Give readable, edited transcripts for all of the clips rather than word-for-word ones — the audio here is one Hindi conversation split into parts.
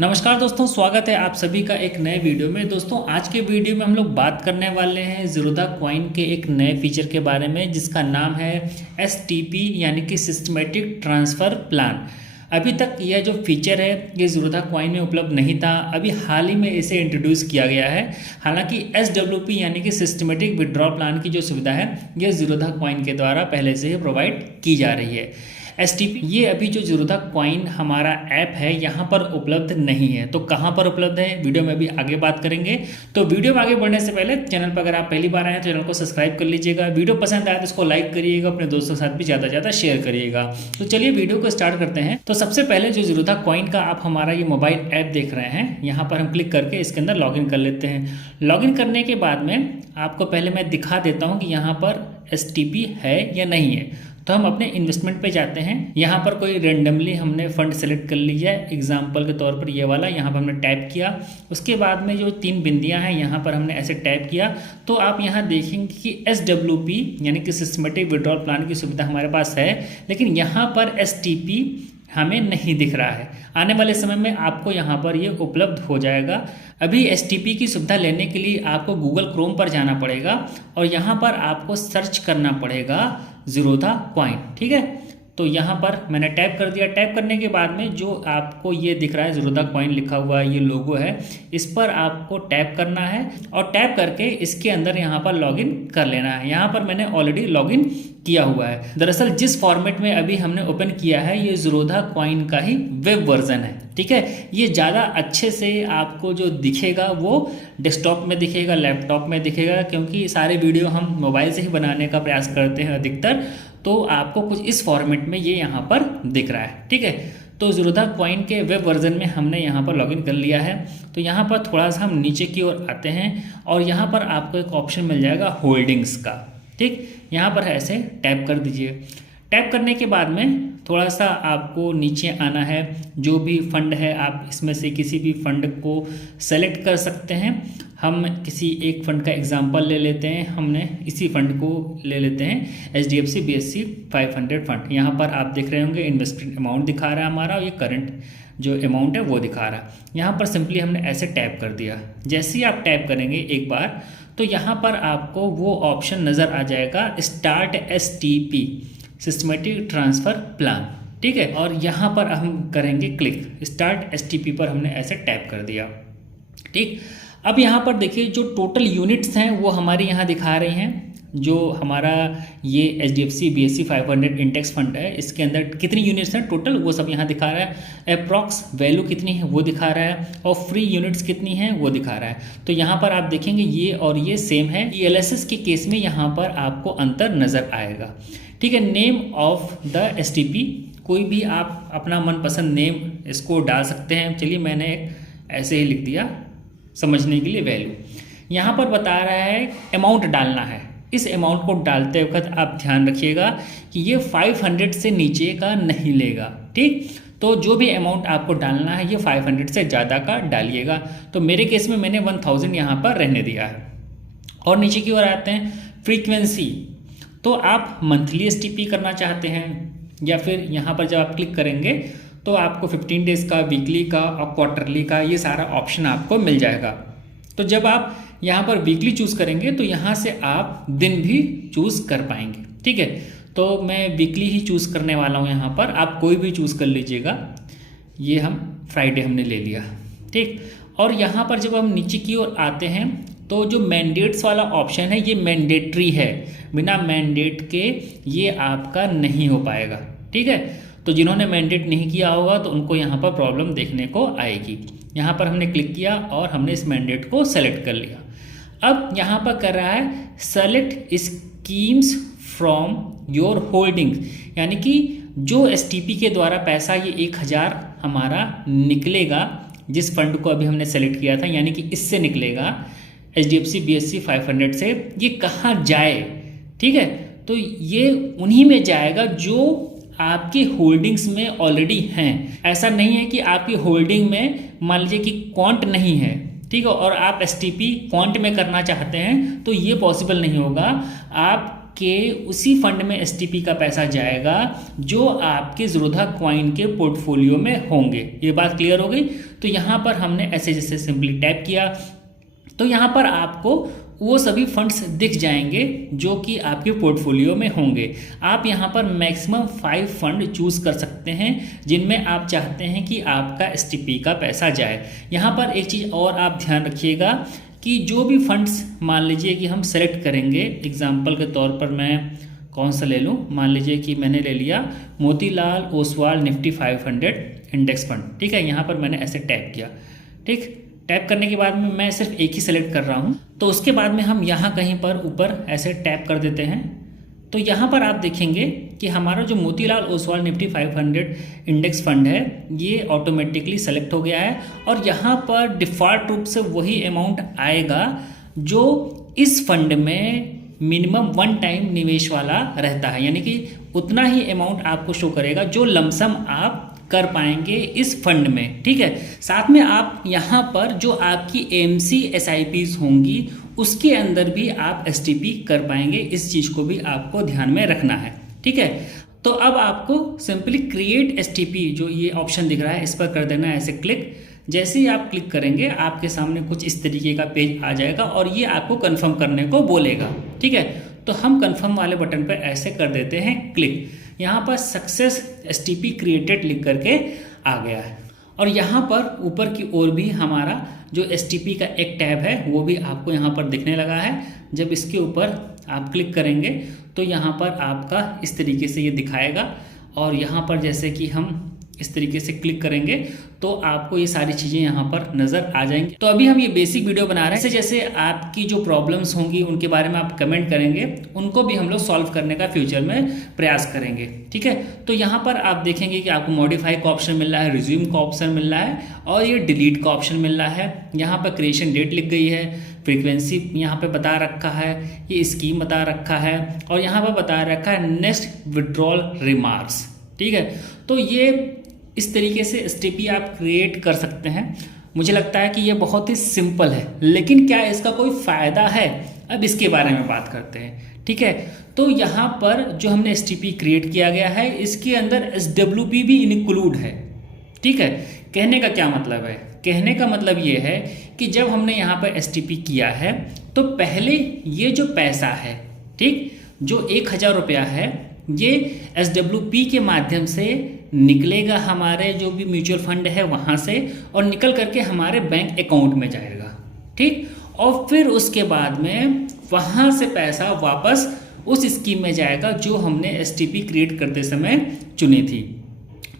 नमस्कार दोस्तों, स्वागत है आप सभी का एक नए वीडियो में। दोस्तों आज के वीडियो में हम लोग बात करने वाले हैं ज़ीरोधा कॉइन के एक नए फीचर के बारे में जिसका नाम है STP यानी कि सिस्टमेटिक ट्रांसफ़र प्लान। अभी तक यह जो फीचर है ये ज़ीरोधा कॉइन में उपलब्ध नहीं था, अभी हाल ही में इसे इंट्रोड्यूस किया गया है। हालांकि SWP यानी कि सिस्टमेटिक विड्रॉल प्लान की जो सुविधा है यह ज़ीरोधा कॉइन के द्वारा पहले से ही प्रोवाइड की जा रही है। STP ये अभी जो ज़ीरोधा कॉइन हमारा ऐप है यहाँ पर उपलब्ध नहीं है। तो कहाँ पर उपलब्ध है वीडियो में अभी आगे बात करेंगे। तो वीडियो में आगे बढ़ने से पहले चैनल पर अगर आप पहली बार आए हैं तो चैनल को सब्सक्राइब कर लीजिएगा। वीडियो पसंद आए तो इसको लाइक करिएगा, अपने दोस्तों के साथ भी ज़्यादा से ज़्यादा शेयर करिएगा। तो चलिए वीडियो को स्टार्ट करते हैं। तो सबसे पहले जो ज़ीरोधा कॉइन का आप हमारा ये मोबाइल ऐप देख रहे हैं, यहाँ पर हम क्लिक करके इसके अंदर लॉगिन कर लेते हैं। लॉगिन करने के बाद में आपको पहले मैं दिखा देता हूँ कि यहाँ पर STP है या नहीं है। तो हम अपने इन्वेस्टमेंट पे जाते हैं। यहाँ पर कोई रेंडमली हमने फंड सेलेक्ट कर लिया है, एग्जांपल के तौर पर ये वाला, यहाँ पर हमने टैप किया। उसके बाद में जो 3 बिंदियाँ हैं यहाँ पर हमने ऐसे टैप किया तो आप यहाँ देखेंगे कि SWP यानी कि सिस्टमेटिक विड्रॉल प्लान की सुविधा हमारे पास है, लेकिन यहाँ पर STP हमें नहीं दिख रहा है। आने वाले समय में आपको यहाँ पर ये उपलब्ध हो जाएगा। अभी STP की सुविधा लेने के लिए आपको गूगल क्रोम पर जाना पड़ेगा और यहाँ पर आपको सर्च करना पड़ेगा ज़ीरोधा कॉइन। ठीक है, तो यहाँ पर मैंने टैप कर दिया। टैप करने के बाद में जो आपको ये दिख रहा है ज़ीरोधा कॉइन लिखा हुआ है, ये लोगो है, इस पर आपको टैप करना है और टैप करके इसके अंदर यहाँ पर लॉगिन कर लेना है। यहाँ पर मैंने ऑलरेडी लॉगिन किया हुआ है। दरअसल जिस फॉर्मेट में अभी हमने ओपन किया है ये ज़ीरोधा कॉइन का ही वेब वर्जन है। ठीक है, ये ज़्यादा अच्छे से आपको जो दिखेगा वो डेस्कटॉप में दिखेगा, लैपटॉप में दिखेगा, क्योंकि सारे वीडियो हम मोबाइल से ही बनाने का प्रयास करते हैं अधिकतर। तो आपको कुछ इस फॉर्मेट में ये यहाँ पर दिख रहा है। ठीक है, तो ज़ीरोधा कॉइन के वेब वर्जन में हमने यहाँ पर लॉगिन कर लिया है। तो यहाँ पर थोड़ा सा हम नीचे की ओर आते हैं और यहाँ पर आपको एक ऑप्शन मिल जाएगा होल्डिंग्स का। ठीक, यहाँ पर ऐसे टैप कर दीजिए। टैप करने के बाद में थोड़ा सा आपको नीचे आना है। जो भी फंड है आप इसमें से किसी भी फंड को सेलेक्ट कर सकते हैं। हम किसी एक फंड का एग्जांपल ले लेते हैं। हमने इसी फंड को ले लेते हैं, HDFC BSE 500 फंड। यहाँ पर आप देख रहे होंगे इन्वेस्टेड अमाउंट दिखा रहा है हमारा, और ये करंट जो अमाउंट है वो दिखा रहा है। यहाँ पर सिंपली हमने ऐसे टैप कर दिया। जैसे ही आप टैप करेंगे एक बार तो यहाँ पर आपको वो ऑप्शन नज़र आ जाएगा, start STP systematic transfer plan. ठीक है, और यहाँ पर हम करेंगे क्लिक। स्टार्ट STP पर हमने ऐसे टैप कर दिया। ठीक, अब यहाँ पर देखिए जो टोटल यूनिट्स हैं वो हमारे यहाँ दिखा रही हैं। जो हमारा ये HDFC BSE 500 इंडेक्स फंड है, इसके अंदर कितनी यूनिट्स हैं टोटल वो सब यहाँ दिखा रहा है। अप्रॉक्स वैल्यू कितनी है वो दिखा रहा है, और फ्री यूनिट्स कितनी हैं वो दिखा रहा है। तो यहाँ पर आप देखेंगे ये और ये सेम है। ELSS के केस में यहाँ पर आपको अंतर नज़र आएगा। ठीक है, नेम ऑफ द STP, कोई भी आप अपना मनपसंद नेम इसको डाल सकते हैं। चलिए मैंने ऐसे ही लिख दिया समझने के लिए वैल्यू। यहाँ पर बता रहा है अमाउंट डालना है। इस अमाउंट को डालते वक्त आप ध्यान रखिएगा कि ये 500 से नीचे का नहीं लेगा। ठीक, तो जो भी अमाउंट आपको डालना है ये 500 से ज़्यादा का डालिएगा। तो मेरे केस में मैंने 1000 यहाँ पर रहने दिया है। और नीचे की ओर आते हैं, फ्रीक्वेंसी। तो आप मंथली STP करना चाहते हैं या फिर यहाँ पर जब आप क्लिक करेंगे तो आपको 15 डेज़ का, वीकली का और क्वार्टरली का ये सारा ऑप्शन आपको मिल जाएगा। तो जब आप यहाँ पर वीकली चूज़ करेंगे तो यहाँ से आप दिन भी चूज़ कर पाएंगे। ठीक है, तो मैं वीकली ही चूज़ करने वाला हूँ। यहाँ पर आप कोई भी चूज़ कर लीजिएगा। ये हम फ्राइडे हमने ले लिया। ठीक, और यहाँ पर जब हम नीचे की ओर आते हैं तो जो मैंडेट्स वाला ऑप्शन है ये मैंडेटरी है, बिना मैंडेट के ये आपका नहीं हो पाएगा। ठीक है, तो जिन्होंने मैंडेट नहीं किया होगा तो उनको यहाँ पर प्रॉब्लम देखने को आएगी। यहाँ पर हमने क्लिक किया और हमने इस मैंडेट को सेलेक्ट कर लिया। अब यहाँ पर कर रहा है select schemes from your holdings, यानी कि जो STP के द्वारा पैसा ये 1000 हमारा निकलेगा, जिस फंड को अभी हमने सेलेक्ट किया था, यानी कि इससे निकलेगा HDFC BSE 500 से, ये कहाँ जाए। ठीक है, तो ये उन्हीं में जाएगा जो आपकी होल्डिंग्स में ऑलरेडी हैं। ऐसा नहीं है कि आपकी होल्डिंग में मान लीजिए कि क्वांट नहीं है, ठीक है, और आप STP क्वांट में करना चाहते हैं तो ये पॉसिबल नहीं होगा। आप आपके उसी फंड में एसटीपी का पैसा जाएगा जो आपके ज़ीरोधा कॉइन के पोर्टफोलियो में होंगे। ये बात क्लियर हो गई। तो यहाँ पर हमने ऐसे जैसे सिंपली टैप किया तो यहाँ पर आपको वो सभी फंड्स दिख जाएंगे जो कि आपके पोर्टफोलियो में होंगे। आप यहाँ पर मैक्सिमम 5 फंड चूज़ कर सकते हैं जिनमें आप चाहते हैं कि आपका एसटीपी का पैसा जाए। यहाँ पर एक चीज़ और आप ध्यान रखिएगा कि जो भी फंड्स मान लीजिए कि हम सेलेक्ट करेंगे, एग्जाम्पल के तौर पर मैं कौन सा ले लूँ, मान लीजिए कि मैंने ले लिया Motilal Oswal Nifty 500 index fund. ठीक है, यहाँ पर मैंने ऐसे टैप किया। ठीक, टैप करने के बाद में मैं सिर्फ एक ही सेलेक्ट कर रहा हूँ। तो उसके बाद में हम यहाँ कहीं पर ऊपर ऐसे टैप कर देते हैं। तो यहाँ पर आप देखेंगे कि हमारा जो Motilal Oswal Nifty 500 index fund है ये ऑटोमेटिकली सेलेक्ट हो गया है और यहाँ पर डिफ़ॉल्ट रूप से वही अमाउंट आएगा जो इस फंड में मिनिमम 1 टाइम निवेश वाला रहता है, यानी कि उतना ही अमाउंट आपको शो करेगा जो लमसम आप कर पाएंगे इस फंड में। ठीक है, साथ में आप यहाँ पर जो आपकी एएमसी एसआईपीज होंगी उसके अंदर भी आप एसटीपी कर पाएंगे। इस चीज़ को भी आपको ध्यान में रखना है। ठीक है, तो अब आपको सिंपली क्रिएट एसटीपी जो ये ऑप्शन दिख रहा है इस पर कर देना है ऐसे क्लिक। जैसे ही आप क्लिक करेंगे आपके सामने कुछ इस तरीके का पेज आ जाएगा और ये आपको कंफर्म करने को बोलेगा। ठीक है, तो हम कंफर्म वाले बटन पर ऐसे कर देते हैं क्लिक। यहाँ पर सक्सेस एसटीपी क्रिएटेड लिख करके आ गया है और यहाँ पर ऊपर की ओर भी हमारा जो एसटीपी का एक टैब है वो भी आपको यहाँ पर दिखने लगा है। जब इसके ऊपर आप क्लिक करेंगे तो यहाँ पर आपका इस तरीके से ये दिखाएगा और यहाँ पर जैसे कि हम इस तरीके से क्लिक करेंगे तो आपको ये सारी चीज़ें यहाँ पर नज़र आ जाएंगी। तो अभी हम ये बेसिक वीडियो बना रहे हैं, जैसे आपकी जो प्रॉब्लम्स होंगी उनके बारे में आप कमेंट करेंगे, उनको भी हम लोग सॉल्व करने का फ्यूचर में प्रयास करेंगे। ठीक है, तो यहाँ पर आप देखेंगे कि आपको मॉडिफाई का ऑप्शन मिल रहा है, रिज्यूम का ऑप्शन मिल रहा है और ये डिलीट का ऑप्शन मिल रहा है। यहाँ पर क्रिएशन डेट लिख गई है, फ्रीक्वेंसी यहाँ पे बता रखा है, ये स्कीम बता रखा है और यहाँ पर बता रखा है नेक्स्ट विड्रॉल रिमार्क्स। ठीक है, तो ये इस तरीके से एसटीपी आप क्रिएट कर सकते हैं। मुझे लगता है कि ये बहुत ही सिंपल है, लेकिन क्या इसका कोई फ़ायदा है, अब इसके बारे में बात करते हैं। ठीक है, तो यहाँ पर जो हमने एसटीपी क्रिएट किया गया है इसके अंदर एसडब्ल्यूपी भी इंक्लूड है। ठीक है, कहने का क्या मतलब है, कहने का मतलब ये है कि जब हमने यहाँ पर एसटीपी किया है तो पहले ये जो पैसा है, ठीक, जो 1000 रुपया है ये एसडब्ल्यूपी के माध्यम से निकलेगा हमारे जो भी म्यूचुअल फंड है वहाँ से और निकल करके हमारे बैंक अकाउंट में जाएगा। ठीक, और फिर उसके बाद में वहाँ से पैसा वापस उस स्कीम में जाएगा जो हमने एसटीपी क्रिएट करते समय चुनी थी।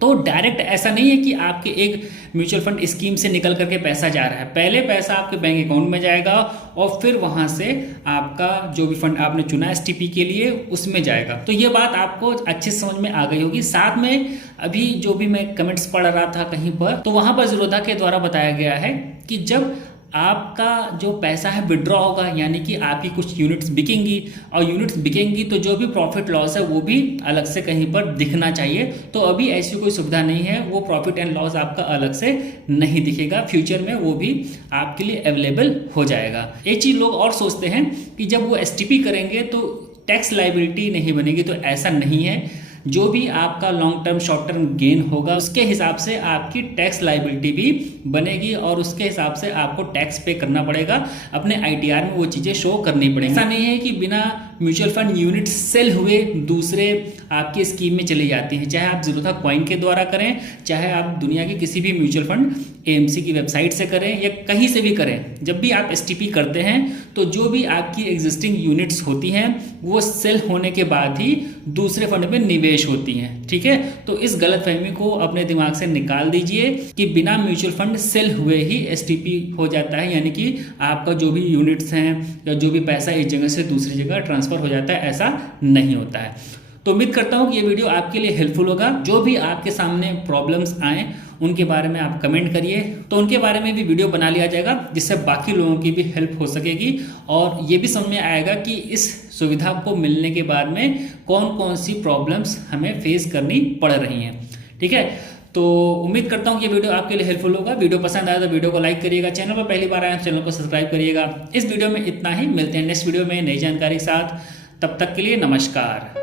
तो डायरेक्ट ऐसा नहीं है कि आपके एक म्यूचुअल फंड स्कीम से निकल करके पैसा जा रहा है, पहले पैसा आपके बैंक अकाउंट में जाएगा और फिर वहाँ से आपका जो भी फंड आपने चुना एसटीपी के लिए उसमें जाएगा। तो ये बात आपको अच्छे समझ में आ गई होगी। साथ में अभी जो भी मैं कमेंट्स पढ़ रहा था कहीं पर, तो वहाँ पर ज़ीरोधा के द्वारा बताया गया है कि जब आपका जो पैसा है विड्रॉ होगा, यानी कि आपकी कुछ यूनिट्स बिकेंगी और यूनिट्स बिकेंगी तो जो भी प्रॉफिट लॉस है वो भी अलग से कहीं पर दिखना चाहिए। तो अभी ऐसी कोई सुविधा नहीं है, वो प्रॉफिट एंड लॉस आपका अलग से नहीं दिखेगा, फ्यूचर में वो भी आपके लिए अवेलेबल हो जाएगा। एक चीज़ लोग और सोचते हैं कि जब वो एसटीपी करेंगे तो टैक्स लायबिलिटी नहीं बनेगी, तो ऐसा नहीं है। जो भी आपका long term short term gain होगा उसके हिसाब से आपकी टैक्स लायबिलिटी भी बनेगी और उसके हिसाब से आपको टैक्स पे करना पड़ेगा, अपने आईटीआर में वो चीज़ें शो करनी पड़ेगी। ऐसा नहीं है कि बिना म्यूचुअल फंड यूनिट सेल हुए दूसरे आपकी स्कीम में चली जाती हैं, चाहे आप ज़ीरोधा कॉइन के द्वारा करें, चाहे आप दुनिया के किसी भी म्यूचुअल फंड एएमसी की वेबसाइट से करें या कहीं से भी करें। जब भी आप एसटीपी करते हैं तो जो भी आपकी एग्जिस्टिंग यूनिट्स होती हैं वो सेल होने के बाद ही दूसरे फंड में निवेश होती हैं। ठीक है, तो इस गलतफहमी को अपने दिमाग से निकाल दीजिए कि बिना म्यूचुअल फंड सेल हुए ही एसटीपी हो जाता है, यानी कि आपका जो भी यूनिट्स हैं या जो भी पैसा एक जगह से दूसरी जगह ट्रांसफ़र हो जाता है, ऐसा नहीं होता है। तो उम्मीद करता हूँ कि ये वीडियो आपके लिए हेल्पफुल होगा। जो भी आपके सामने प्रॉब्लम्स आएँ उनके बारे में आप कमेंट करिए, तो उनके बारे में भी वीडियो बना लिया जाएगा जिससे बाकी लोगों की भी हेल्प हो सकेगी और ये भी समझ में आएगा कि इस सुविधा को मिलने के बाद में कौन कौन सी प्रॉब्लम्स हमें फेस करनी पड़ रही हैं। ठीक है, तो उम्मीद करता हूँ कि ये वीडियो आपके लिए हेल्पफुल होगा। वीडियो पसंद आया तो वीडियो को लाइक करिएगा, चैनल पर पहली बार आए तो चैनल को सब्सक्राइब करिएगा। इस वीडियो में इतना ही, मिलते हैं नेक्स्ट वीडियो में नई जानकारी के साथ। तब तक के लिए नमस्कार।